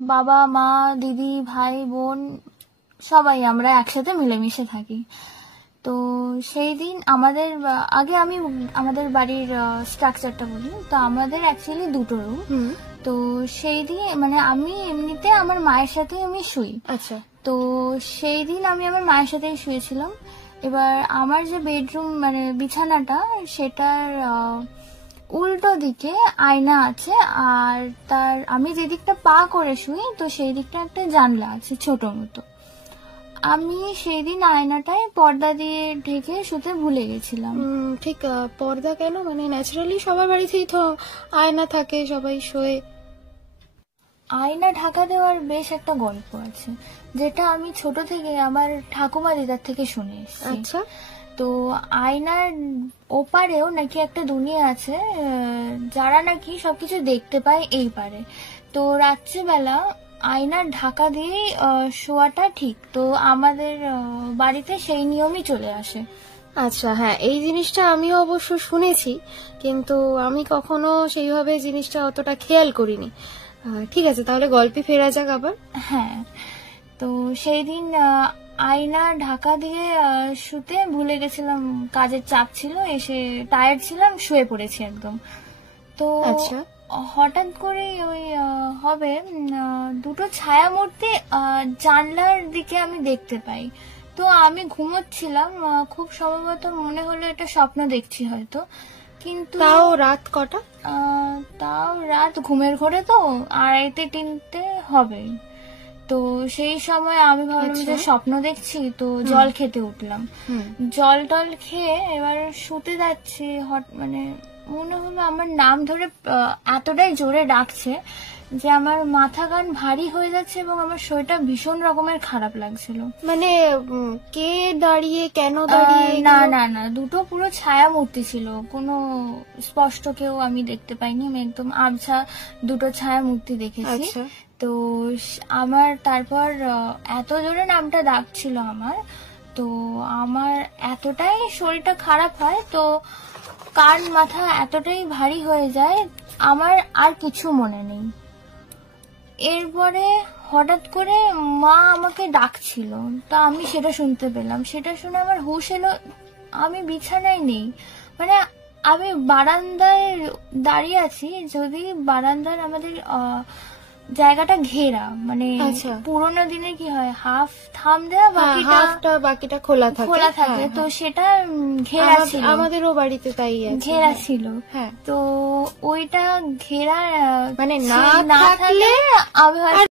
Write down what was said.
বাবা মা দিদি ভাই বোন সবাই আমরা একসাথে মিলেমিশে থাকি। তো সেই দিন আগে আমি আমাদের বাড়ির স্ট্রাকচারটা বলি। তো আমাদের অ্যাকচুয়ালি দুটো রুম। তো সেই দিন মানে আমি এমনিতে আমার মায়ের সাথে আমি শুই। আচ্ছা। তো সেই দিন আমি আমার মায়ের সাথেই শুয়েছিলাম। এবার আমার যে বেডরুম মানে বিছানাটা সেটার উল্টো দিকে আয়না আছে, আর তার আমি যে দিকটা পা করে শুই তো সেই দিকটা একটা জানলা আছে ছোট মতো। আমি সেই দিন আয়নাটায় পর্দা দিয়ে ঢেকে শুতে ভুলে গেছিলাম। ঠিক, পর্দা কেন? মানে ন্যাচারালি সবার বাড়িতেই তো আয়না থাকে, সবাই শোয়ে। আয়না ঢাকা দেওয়ার বেশ একটা গল্প আছে, যেটা আমি ছোট থেকে আমার ঠাকুমা দিদার থেকে শুনে এসেছি। আচ্ছা। তো আয়নার ওপারেও নাকি একটা দুনিয়া আছে, যারা নাকি সবকিছু দেখতে পায় এই পারে। তো রাত্রিবেলা আয়নার ঢাকা দিয়ে শোয়াটা ঠিক। তো আমাদের বাড়িতে সেই নিয়মই চলে আসে। আচ্ছা, হ্যাঁ, এই জিনিসটা আমিও অবশ্য শুনেছি, কিন্তু আমি কখনো সেইভাবে জিনিসটা অতটা খেয়াল করিনি। ঠিক আছে, তাহলে গল্পে ফেরা যাক আবার। হ্যাঁ, তো সেই দিন আয়না ঢাকা দিয়ে শুতে ভুলে গেছিলাম, কাজের চাপ ছিল, এসে টায়ার্ড ছিলাম, শুয়ে পড়েছি একদম। তো আচ্ছা। হঠাৎ করে ওই হবে দুটো ছায়ামূর্তি জানলার দিকে আমি দেখতে পাই। তো আমি ঘুমোচ্ছিলাম, খুব সম্ভবত মনে হলো এটা স্বপ্ন দেখছি হয়তো, কিন্তু তাও রাত কটা? তাও রাত ঘুমের ঘোরে তো 2:30-3টে হবে। তো সেই সময় আমি ভাবলাম যে স্বপ্ন দেখছি, তো জল খেতে উঠলাম। জল টল খেয়ে এবার শুতে যাচ্ছি, মানে মনে হলো আমার নাম ধরে এতটাই জোরে ডাকছে যে আমার মাথা কান ভারী হয়ে যাচ্ছে এবং আমার শরীরটা ভীষণ রকমের খারাপ লাগছিল। মানে কে দাঁড়িয়ে, কেন দাঁড়িয়ে? না না না, দুটো পুরো ছায়া মূর্তি ছিল, কোনো স্পষ্ট কেউ আমি দেখতে পাইনি, আমি একদম আবছা দুটো ছায়া মূর্তি দেখেছি। তো আমার তারপর এত জোরে নামটা ডাকছিল আমার, তো আমার এতটাই শরীরটা খারাপ হয়, তো কান মাথা এতটাই ভারী হয়ে যায়, আমার আর কিছু মনে নেই। এরপরে হঠাৎ করে মা আমাকে ডাকছিল, তা আমি সেটা শুনতে পেলাম। সেটা শুনে আমার হুঁশ এলো, আমি বিছানায় নেই, মানে আমি বারান্দায় দাঁড়িয়ে আছি। যদি বারান্দার আমাদের জায়গাটা ঘেরা, মানে পুরোনো দিনে কি হয় হাফ থাম দেয়া, বাকিটা খোলা থাকে, তো সেটা ঘেরা ছিল। আমাদেরও বাড়িতে তাই ঘেরা ছিল। হ্যাঁ, তো ওইটা ঘেরা মানে না থাকলে